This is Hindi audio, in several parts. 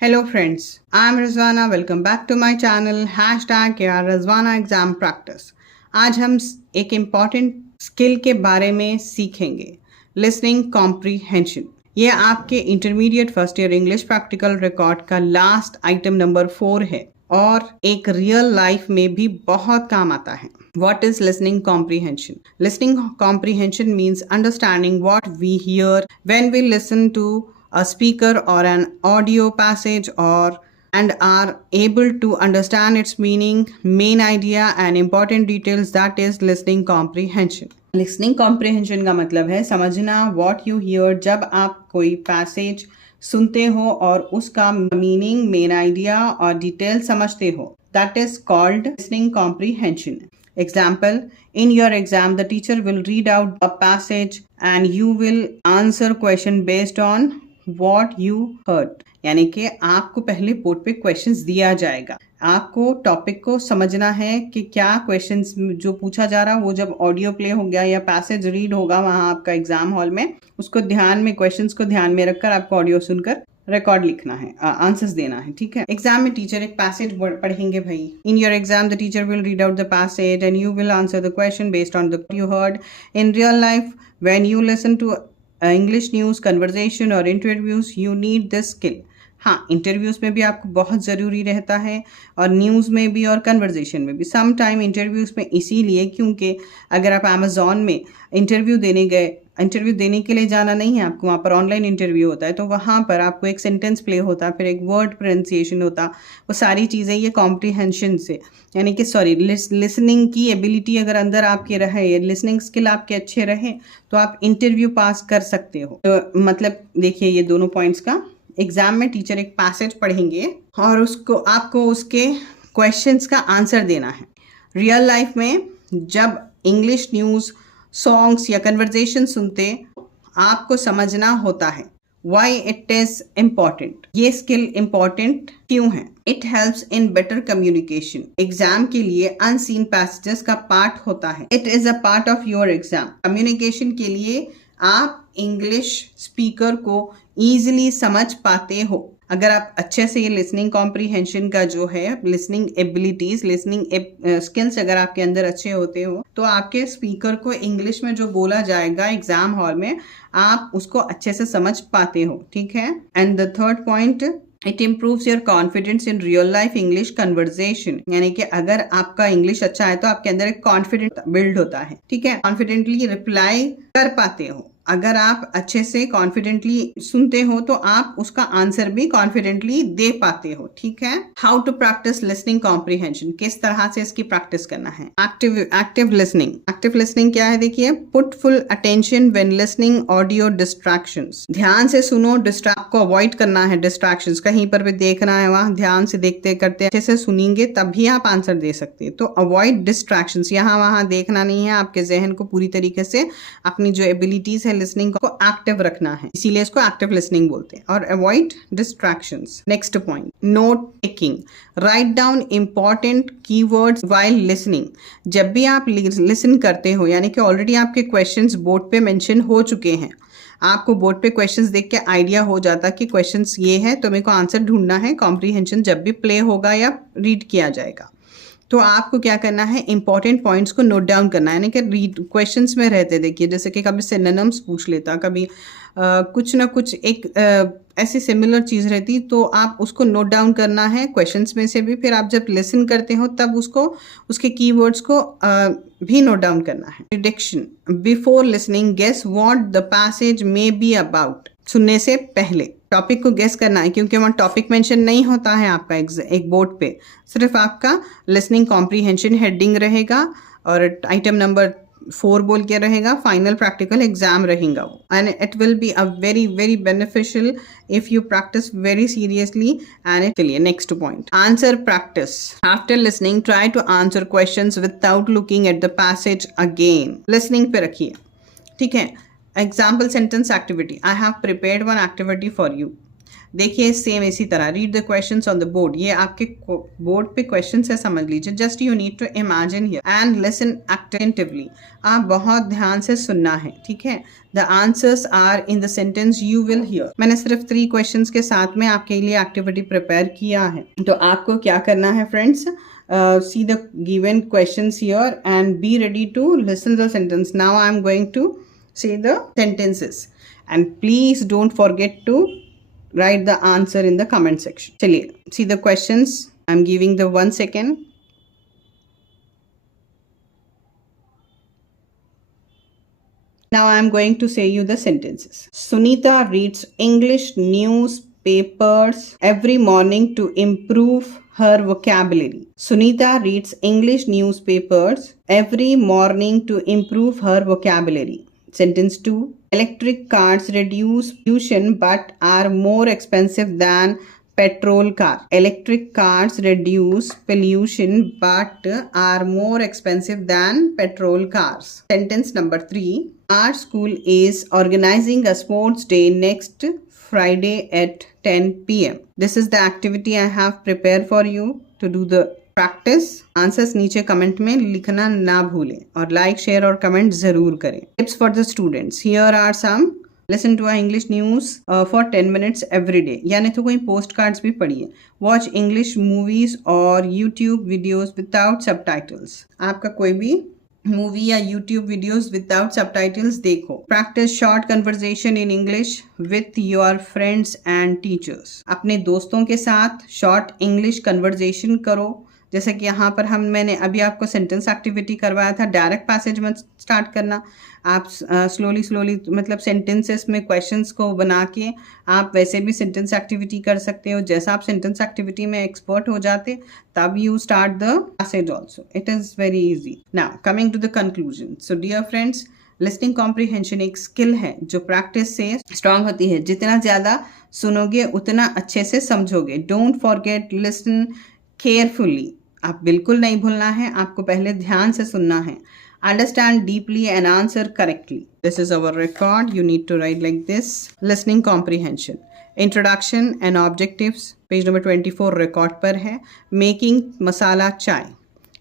Hello friends, I'm Rizwana. Welcome back to my channel #Rizwana Exam Practice. आज हम एक इम्पॉर्टेंट स्किल के बारे में सीखेंगे, लिसनिंग कॉम्प्रीहेंशन। ये आपके intermediate first year English practical record का लास्ट आइटम नंबर 4 है और एक रियल लाइफ में भी बहुत काम आता है। What is listening comprehension? Listening comprehension means understanding what we hear when we listen to a speaker or an audio passage and are able to understand its meaning, main idea and important details. That is listening comprehension. Listening comprehension का मतलब है समझना what you hear जब आप कोई passage सुनते हो और उसका मीनिंग, मेन आइडिया और डिटेल समझते हो. That is called listening comprehension. Example, in your exam, the teacher will read out a passage and you will answer question based on what you heard. यानी कि आपको पहले बोर्ड पे क्वेश्चंस दिया जाएगा. आपको टॉपिक को समझना है कि क्या क्वेश्चंस जो पूछा जा रहा है वो जब ऑडियो प्ले हो गया या पैसेज रीड होगा वहां आपका एग्जाम हॉल में, उसको ध्यान में, क्वेश्चंस को ध्यान में रखकर आपको ऑडियो सुनकर रिकॉर्ड लिखना है, आंसर्स देना है. ठीक है. एग्जाम में टीचर एक पैसेज पढ़ेंगे भाई. In your exam the teacher will read out the passage and you will answer the question based on the you heard. In real life when you listen to English news, conversation और interviews, you need this skill. हाँ, इंटरव्यूज में भी आपको बहुत ज़रूरी रहता है और न्यूज़ में भी और कन्वर्सेशन में भी. सम टाइम इंटरव्यूज़ में इसीलिए क्योंकि अगर आप अमेज़ॉन में इंटरव्यू देने के लिए जाना नहीं है आपको, वहाँ पर ऑनलाइन इंटरव्यू होता है, तो वहाँ पर आपको एक सेंटेंस प्ले होता है, फिर एक वर्ड प्रोनाउंसिएशन होता, वो सारी चीज़ें ये कॉम्प्रीहेंशन से, यानी कि लिसनिंग की एबिलिटी अगर अंदर आपके रहे, लिसनिंग स्किल आपके अच्छे रहे तो आप इंटरव्यू पास कर सकते हो. तो मतलब देखिए ये दोनों पॉइंट्स का. एग्जाम में टीचर एक पैसेज पढ़ेंगे और आपको उसके क्वेश्चंस का आंसर देना है. रियल लाइफ में जब इंग्लिश न्यूज़, सॉन्ग्स या कन्वर्सेशन सुनते आपको समझना होता है वाई इट इज इम्पॉर्टेंट. ये स्किल इम्पॉर्टेंट क्यों है? It helps in better communication. Exam के लिए अनसीन पैसेजेस का पार्ट होता है. It is a part of your exam. Communication के लिए आप इंग्लिश स्पीकर को ईजिली समझ पाते हो. अगर आप अच्छे से ये लिसनिंग कॉम्प्रीहेंशन का जो है, लिसनिंग एबिलिटीज, लिसनिंग स्किल्स अगर आपके अंदर अच्छे होते हो तो आपके स्पीकर को इंग्लिश में जो बोला जाएगा एग्जाम हॉल में आप उसको अच्छे से समझ पाते हो. ठीक है. And the third point, it improves your confidence in real life English conversation. यानी कि अगर आपका इंग्लिश अच्छा है तो आपके अंदर एक कॉन्फिडेंस बिल्ड होता है. ठीक है. कॉन्फिडेंटली रिप्लाई कर पाते हो. अगर आप अच्छे से कॉन्फिडेंटली सुनते हो तो आप उसका आंसर भी कॉन्फिडेंटली दे पाते हो. ठीक है. How to practice listening comprehension, किस तरह से इसकी प्रैक्टिस करना है. Active listening. एक्टिव लिसनिंग क्या है? देखिए, put full attention when listening audio distractions. ध्यान से सुनो, डिस्ट्रैक्ट को अवॉइड करना है. डिस्ट्रैक्शंस कहीं पर भी देखना है, वहां ध्यान से देखते करते अच्छे से सुनेंगे तभी आप आंसर दे सकते हैं. तो अवॉइड डिस्ट्रैक्शंस. यहाँ वहां देखना नहीं है, आपके जहन को पूरी तरीके से अपनी जो एबिलिटीज है लिसनिंग को एक्टिव रखना है, इसीलिए इसको एक्टिव लिसनिंग बोलते हैं. और avoid distractions. Next point, note taking. Write down important keywords while listening. जब भी आप लिसन करते हो, यानी कि ऑलरेडी आपके क्वेश्चंस बोर्ड पे मेंशन हो चुके हैं, आपको बोर्ड पे क्वेश्चंस देख के आइडिया हो जाता कि क्वेश्चंस ये है तो मेरे को आंसर ढूंढना है. कॉम्प्रीहेंशन जब भी प्ले होगा या रीड किया जाएगा तो आपको क्या करना है, इंपॉर्टेंट पॉइंट्स को नोट डाउन करना है. यानी कि रीड क्वेश्चंस में रहते, देखिए जैसे कि कभी सिनोनिम्स पूछ लेता, कभी कुछ ना कुछ एक ऐसी सिमिलर चीज़ रहती, तो आप उसको नोट डाउन करना है क्वेश्चंस में से भी. फिर आप जब लिसन करते हो तब उसके कीवर्ड्स को भी नोट डाउन करना है. Prediction. Before listening guess what the passage may be about. सुनने से पहले टॉपिक को गेस करना है, क्योंकि वहाँ टॉपिक मेंशन नहीं होता है आपका एक बोर्ड पे, सिर्फ आपका लिसनिंग कॉम्प्रीहेंशन हेडिंग रहेगा और आइटम नंबर 4 बोल के रहेगा. फाइनल प्रैक्टिकल एग्जाम रहेगा वो. And it will be a very very beneficial if you practise very seriously. And चलिए next point, answer practice. After listening try to answer questions without looking at the passage again. Listening पे रखिए. ठीक है. Example sentence activity. I have prepared one activity for you. देखिए सेम इसी तरह read the questions on the board, ये आपके बोर्ड पे क्वेश्चंस है, समझ लीजिए. Just you need to imagine here and listen attentively. आप बहुत ध्यान से सुनना है, ठीक है. The answers are in the sentence you will hear. मैंने सिर्फ 3 क्वेश्चंस के साथ में आपके लिए एक्टिविटी प्रिपेयर किया है. तो आपको क्या करना है friends, see the given questions here and be ready to listen the sentence. Now I am going to say the sentences and please don't forget to write the answer in the comment section. चलिए, see the questions. I am giving the 1 second. Now I am going to say you the sentences. Sunita reads English newspapers every morning to improve her vocabulary. Sunita reads English newspapers every morning to improve her vocabulary. Sentence 2. Electric cars reduce pollution but are more expensive than petrol car. Electric cars reduce pollution but are more expensive than petrol cars. Sentence number 3. Our school is organizing a sports day next Friday at 10 p.m. This is the activity I have prepared for you to do the practice. Answers नीचे कमेंट में लिखना ना भूलें और लाइक शेयर और कमेंट जरूर करें. Tips for the students. Here are some. Listen to English news for 10 minutes every day. यानी तो कोई पोस्ट कार्ड्स भी पढ़िए. Watch English movies और YouTube videos without subtitles. आपका कोई भी मूवी या यूट्यूब वीडियोस विदाउट सबटाइटल्स देखो. Practice short conversation in English with your friends and teachers. अपने दोस्तों के साथ शॉर्ट इंग्लिश कन्वर्सेशन करो. जैसे कि यहाँ पर मैंने अभी आपको सेंटेंस एक्टिविटी करवाया था. डायरेक्ट पैसेज मत स्टार्ट करना. आप स्लोली मतलब सेंटेंसेस में क्वेश्चंस को बना के आप वैसे भी सेंटेंस एक्टिविटी कर सकते हो. जैसा आप सेंटेंस एक्टिविटी में एक्सपर्ट हो जाते तब you start the passage also. It is very easy. Now coming to the conclusion. So dear friends, listening comprehension एक स्किल है जो प्रैक्टिस से स्ट्रांग होती है. जितना ज़्यादा सुनोगे उतना अच्छे से समझोगे. Don't forget listen carefully. आप बिल्कुल नहीं भूलना है. आपको पहले ध्यान से सुनना है. Understand deeply and answer correctly. This is our record. You need to write like this. Listening comprehension. Introduction and objectives. Page number 24 record पर है. Making masala chai.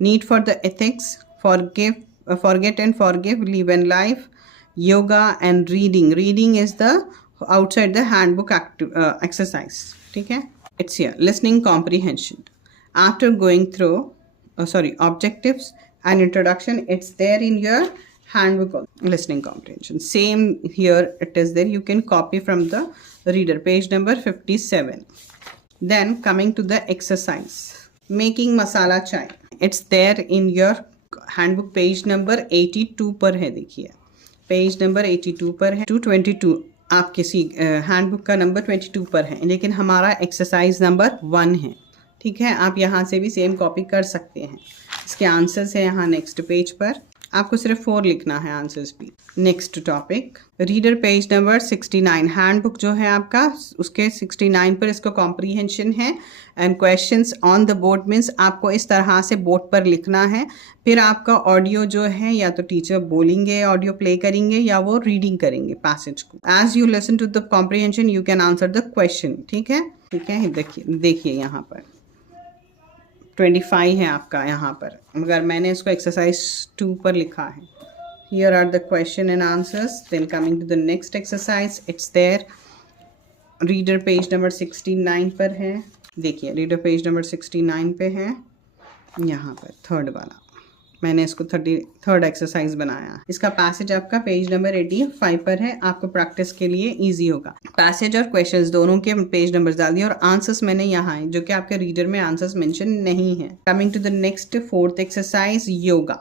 Need for the ethics. Forget and forgive. Live and life. Yoga and reading. Reading is the outside the handbook exercise. ठीक है? It's here. Listening comprehension. After going through, objectives and introduction, it's there in your handbook. Listening comprehension same here, it is there. You can copy from the reader, page number 57. Then coming to the exercise, making masala chai, it's there in your handbook, page number 82 पर है. देखिए पेज नंबर 82 पर है. 222 आप किसी हैंडबुक का नंबर 22 पर है, लेकिन हमारा एक्सरसाइज नंबर 1 है. ठीक है, आप यहाँ से भी सेम कॉपी कर सकते हैं. इसके आंसर्स है यहाँ नेक्स्ट पेज पर. आपको सिर्फ 4 लिखना है आंसर्स भी. Next topic, reader page number 69. Handbook जो है आपका उसके 69 पर इसको कॉम्प्रीहेंशन है. And questions on the board means आपको इस तरह से बोर्ड पर लिखना है. फिर आपका ऑडियो जो है या तो टीचर बोलेंगे, ऑडियो प्ले करेंगे, या वो रीडिंग करेंगे पैसेज को. As you listen to the comprehension you can answer the question. ठीक है, देखिए यहाँ पर 25 है आपका यहाँ पर, मगर मैंने इसको एक्सरसाइज 2 पर लिखा है. Here are the question and answers. Then coming to the next exercise, it's there. Reader page number 69 पर है. देखिए रीडर पेज नंबर 69 पे है. यहाँ पर थर्ड वाला मैंने इसको 33rd एक्सरसाइज बनाया. इसका पैसेज आपका पेज नंबर 85 पर है. आपको प्रैक्टिस के लिए इजी होगा. पैसेज और क्वेश्चंस दोनों के पेज नंबर डाल दिए और आंसर्स मैंने यहाँ है जो कि आपके रीडर में आंसर्स मेंशन नहीं है. Coming to the next 4th exercise, yoga.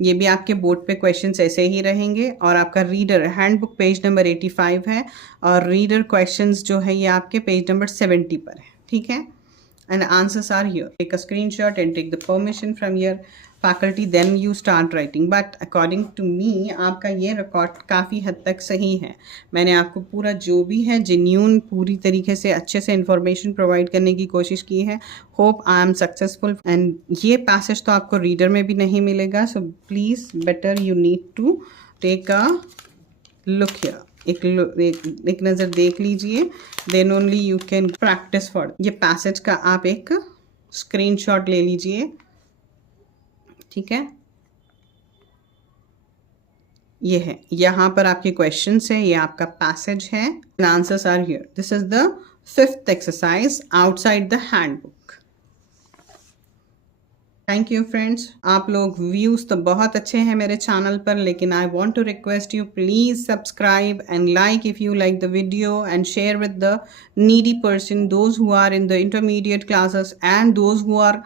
ये भी आपके बोर्ड पे क्वेश्चंस ऐसे ही रहेंगे और आपका रीडर हैंडबुक पेज नंबर 85 है और रीडर क्वेश्चंस जो है ये आपके पेज नंबर 70 पर है. ठीक है, and answers are here. Take a screenshot and take the permission from your faculty, then you start writing. But according to me आपका ये रिकॉर्ड काफ़ी हद तक सही है. मैंने आपको पूरा जो भी है जेन्यून पूरी तरीके से अच्छे से इंफॉर्मेशन प्रोवाइड करने की कोशिश की है. Hope I am successful. And ये पैसेज तो आपको रीडर में भी नहीं मिलेगा, so please better you need to take a look here. एक नज़र देख लीजिए, then only you can practice for. ये पैसेज का आप एक स्क्रीनशॉट ले लीजिए, ठीक है। ये है, यहाँ पर आपके क्वेश्चंस है, ये आपका पैसेज है, answers are here. This is the 5th exercise outside the handbook. Thank you friends. आप लोग व्यूज़ तो बहुत अच्छे हैं मेरे चैनल पर, लेकिन I want to request you please subscribe and like if you like the video and share with the needy person, those who are in the intermediate classes and those who are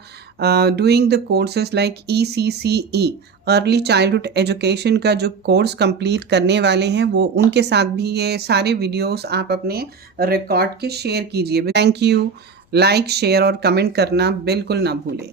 doing the courses like ECCE, early childhood education का जो कोर्स कंप्लीट करने वाले हैं, वो उनके साथ भी ये सारे वीडियोस आप अपने रिकॉर्ड के शेयर कीजिए। Thank you. लाइक, शेयर और कमेंट करना बिल्कुल ना भूलें।